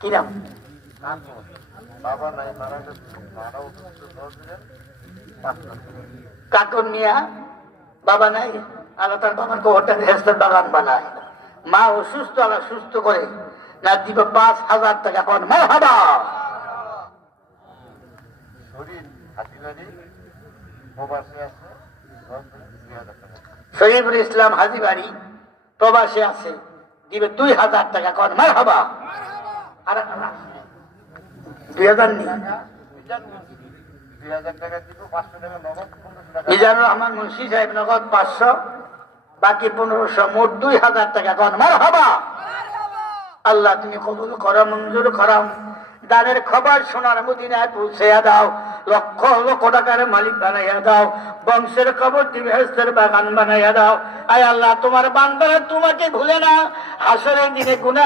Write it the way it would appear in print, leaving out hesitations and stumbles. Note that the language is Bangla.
কি নাম? কাকুন মিয়া বাবা নাই, আল্লাহ তার বাবার কবরটা বেহেশতের বাগান বানায়। মা অসুস্থ, আল্লাহ সুস্থ করে না দিব 5,000 টাকা। কোন মারহাবা। শরীফুল ইসলাম হাজী বাড়ি প্রবাসে আছে, দিবে 2,000 টাকা। কোন মারহাবা। আর 2,000 নেই, মিজানুর রহমান মুন্সি সাহেব নগদ 500, বাকি 1500, মোট 2,000 টাকা। কোন মারহাবা। আল্লাহ তুমি কবুল করো, মঞ্জুর করো। দানের খবর সোনার মদিনায় পৌঁছাইয়া দাও, লক্ষ লক্ষ টাকার মালিক বানাইয়া দাও, বংশের কবর বেহেশতের বাগান বানাইয়া দাও। আয় আল্লাহ, তোমার বান্দারা তোমাকে ভুলে না, হাসরের দিনে গুনাহ